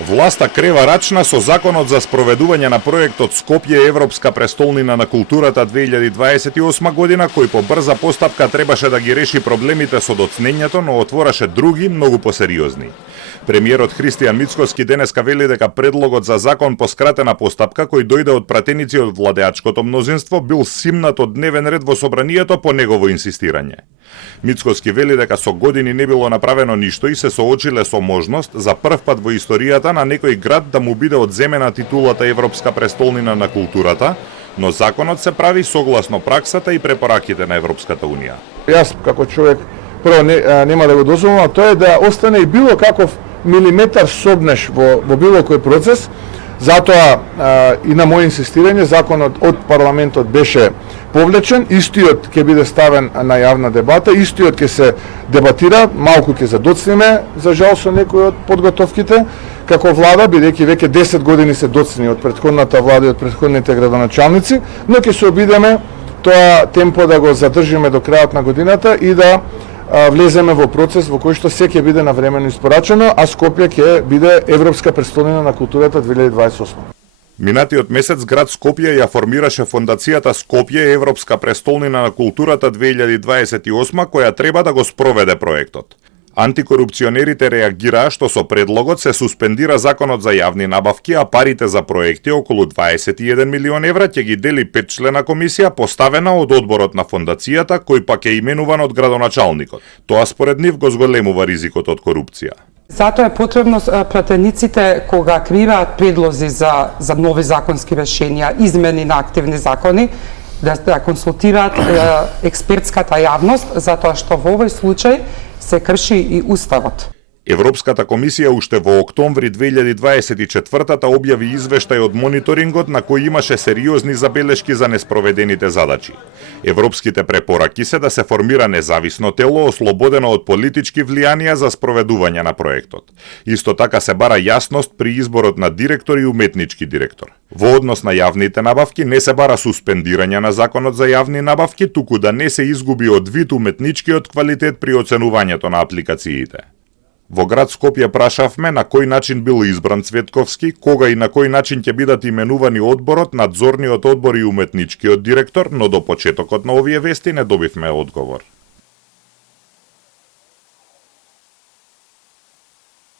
Власта крева рачна со законот за спроведување на проектот Скопје Европска престолнина на културата 2028 година, кој по брза постапка требаше да ги реши проблемите со доцнењето, но отвораше други, многу посериозни. Премиерот Христијан Мицкоски денеска вели дека предлогот за закон по скратена постапка, кој дојде од пратеници од владеачкото мнозинство, бил симнат од дневен ред во собранието по негово инсистирање. Мицкоски вели дека со години не било направено ништо и се соочиле со можност за прв пат во историјата на некој град да му биде одземена титулата Европска престолнина на културата, но законот се прави согласно праксата и препораките на Европската унија. Јас како човек прво нема да го дозволам, а тоа е да остане и било каков милиметар собнеш во било кој процес. Затоа и на моје инсистирање законот од парламентот беше повлечен, истиот ќе биде ставен на јавна дебата, истиот ќе се дебатира, малку ќе задоцниме, за жал со некои од подготовките, како влада, бидејќи веќе 10 години се доцни од претходната влада и од претходните градоначалници, но ќе се обидеме тоа темпо да го задржиме до крајот на годината и да влеземе во процес во кој што се ќе биде навремено испорачено, а Скопје ќе биде Европска престолнина на културата 2028. Минатиот месец град Скопје ја формираше фондацијата Скопје Европска престолнина на културата 2028, која треба да го спроведе проектот. Антикорупционерите реагираа што со предлогот се суспендира законот за јавни набавки, а парите за проекти околу 21 милион евра ќе ги дели 5-члена комисија поставена од одборот на фондацијата, кој пак е именуван од градоначалникот. Тоа според нив го зголемува ризикот од корупција. Затоа е потребно пратениците кога креираат предлози за нови законски решенија, измени на активни закони, да консултираат експертската јавност, затоа што во овој случај се крши и уставот. Европската комисија уште во октомври 2024 објави извештај од мониторингот на кој имаше сериозни забелешки за неспроведените задачи. Европските препораки се да се формира независно тело ослободено од политички влијанија за спроведување на проектот. Исто така се бара јасност при изборот на директор и уметнички директор. Во однос на јавните набавки не се бара суспендирање на законот за јавни набавки, туку да не се изгуби од вид уметничкиот квалитет при оценувањето на апликациите. Во град Скопје прашавме на кој начин бил избран Цветковски, кога и на кој начин ќе бидат именувани одборот, надзорниот одбор и уметничкиот директор, но до почетокот на овие вести не добивме одговор.